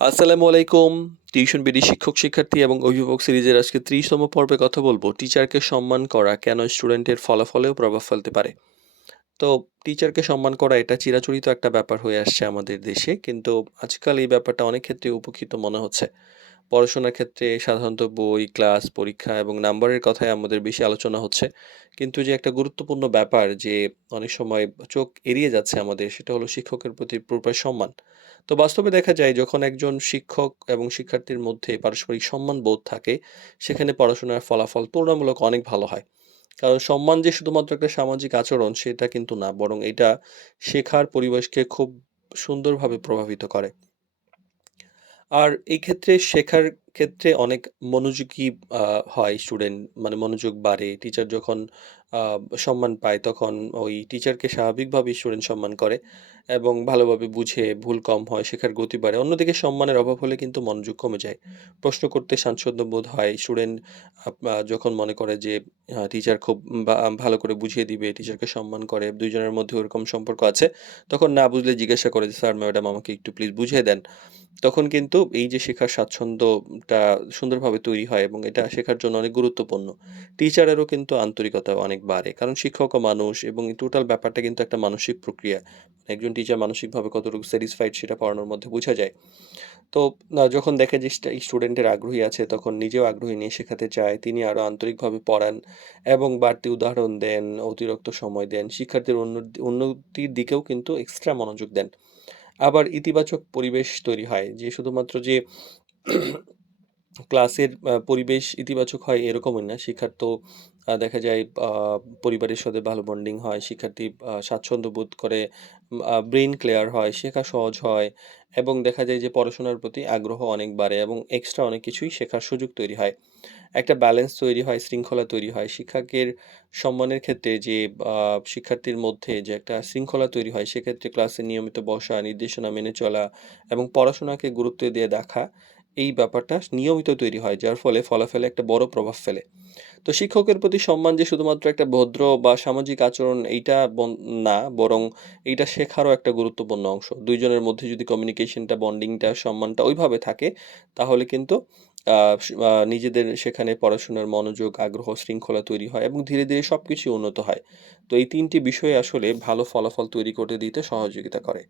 আসসালামু আলাইকুম। Tuition BD শিক্ষক শিক্ষার্থী এবং অভিভাবক সিরিজের আজকে ৩০তম পর্বে কথা বলবো টিচারকে সম্মান করা কেন স্টুডেন্টের ফলাফলেও প্রভাব ফেলতে পারে। তো টিচারকে সম্মান করা এটা চিরাচরিত একটা ব্যাপার হয়ে আসছে আমাদের দেশে, কিন্তু আজকাল এই ব্যাপারটা অনেক ক্ষেত্রে উপেক্ষিত মনে হচ্ছে। পড়াশোনার ক্ষেত্রে সাধারণত বই, ক্লাস, পরীক্ষা এবং নাম্বারের কথাই আমাদের বেশি আলোচনা হচ্ছে। কিন্তু যে একটা গুরুত্বপূর্ণ ব্যাপার যে অনেক সময় চোখ এড়িয়ে যাচ্ছে আমাদের, সেটা হলো শিক্ষকের প্রতি প্রপার সম্মান। তো বাস্তবে দেখা যায় যখন একজন শিক্ষক এবং শিক্ষার্থীর মধ্যে পারস্পরিক সম্মান বোধ থাকে, সেখানে পড়াশোনার ফলাফল তুলনামূলক অনেক ভালো হয়। কারণ সম্মান যে শুধুমাত্র একটা সামাজিক আচরণ সেটা কিন্তু না, বরং এটা শেখার পরিবেশকে খুব সুন্দরভাবে প্রভাবিত করে। আর এই ক্ষেত্রে শেখার ক্ষেত্রে অনেক মনোযোগী হয় স্টুডেন্ট, মানে মনোযোগ বাড়ে। টিচার যখন আ সম্মান পায় তখন ওই টিচারকে স্বাভাবিকভাবেই স্টুডেন্ট সম্মান করে এবং ভালোভাবে বুঝে, ভুল কম হয়, শেখার গতি বাড়ে। অন্যদিকে সম্মানের অভাব হলে কিন্তু মনোযোগ কমে যায়। প্রশ্ন করতে স্বাচ্ছন্দ্য বোধ হয়। স্টুডেন্ট যখন মনে করে যে টিচার খুব ভালো করে বুঝিয়ে দিবে, টিচারকে সম্মান করে, ২ জনের মধ্যে ওরকম সম্পর্ক আছে, তখন না বুঝলে জিজ্ঞাসা করে যে, "স্যার, ম্যাডাম আমাকে একটু প্লিজ বুঝিয়ে দেন।" তখন কিন্তু এই যে শেখার স্বাচ্ছন্দ্যটা সুন্দরভাবে তৈরি হয় এবং এটা শেখার জন্য অনেক গুরুত্বপূর্ণ। টিচারেরও কিন্তু আন্তরিকতা অনেক বাড়ে। কারণ শিক্ষকও মানুষ এবং এই টোটাল ব্যাপারটা কিন্তু একটা মানসিক প্রক্রিয়া। একজন টিচার মানসিকভাবে কতটুকু স্যাটিসফাইড সেটা পড়ানোর মধ্যে বোঝা যায়। তো যখন দেখে যে স্টুডেন্টের আগ্রহী আছে তখন নিজেও আগ্রহী নিয়ে শেখাতে চায়। তিনি আরো আন্তরিকভাবে পড়ান এবং বাড়তি উদাহরণ দেন, অতিরিক্ত সময় দেন। শিক্ষার্থীর উন্নতির দিকেও কিন্তু এক্সট্রা মনোযোগ দেন। আবার ইতিবাচক পরিবেশ তৈরি হয় যে শুধুমাত্র যে ক্লাসের পরিবেশ ইতিবাচক হয় এরকমই না। শিক্ষার তো দেখা যায় পরিবারের সাথে ভালো বন্ডিং হয়। শিক্ষার্থী স্বাচ্ছন্দ্য বোধ করে, ব্রেইন ক্লিয়ার হয়, শেখা সহজ হয় এবং দেখা যায় যে পড়াশোনার প্রতি আগ্রহ অনেক বাড়ে এবং এক্সট্রা অনেক কিছুই শেখার সুযোগ তৈরি হয়। একটা ব্যালেন্স তৈরি হয়, শৃঙ্খলা তৈরি হয়। শিক্ষকের সম্মানের ক্ষেত্রে যে শিক্ষার্থীর মধ্যে যে একটা শৃঙ্খলা তৈরি হয়, সেক্ষেত্রে ক্লাসে নিয়মিত বসা, নির্দেশনা মেনে চলা এবং পড়াশোনাকে গুরুত্ব দিয়ে দেখা, এই ব্যাপারটা নিয়মিত তৈরি হয়, যার ফলে ফলাফলে একটা বড় প্রভাব ফেলে। তো শিক্ষকের প্রতি সম্মান যে শুধুমাত্র একটা ভদ্র বা সামাজিক আচরণ এইটা না, বরং এইটা শেখারও একটা গুরুত্বপূর্ণ অংশ। ২ জনের মধ্যে যদি কমিউনিকেশনটা, বন্ডিংটা, সম্মানটা ওইভাবে থাকে, তাহলে কিন্তু আ নিজেদের সেখানে পড়াশোনার মনোযোগ, আগ্রহ, শৃঙ্খলা তৈরি হয় এবং ধীরে, ধীরে সবকিছুই উন্নত হয়। তো এই ৩ টি বিষয় আসলে ভালো ফলাফল তৈরি করে দিতে সহযোগিতা করে।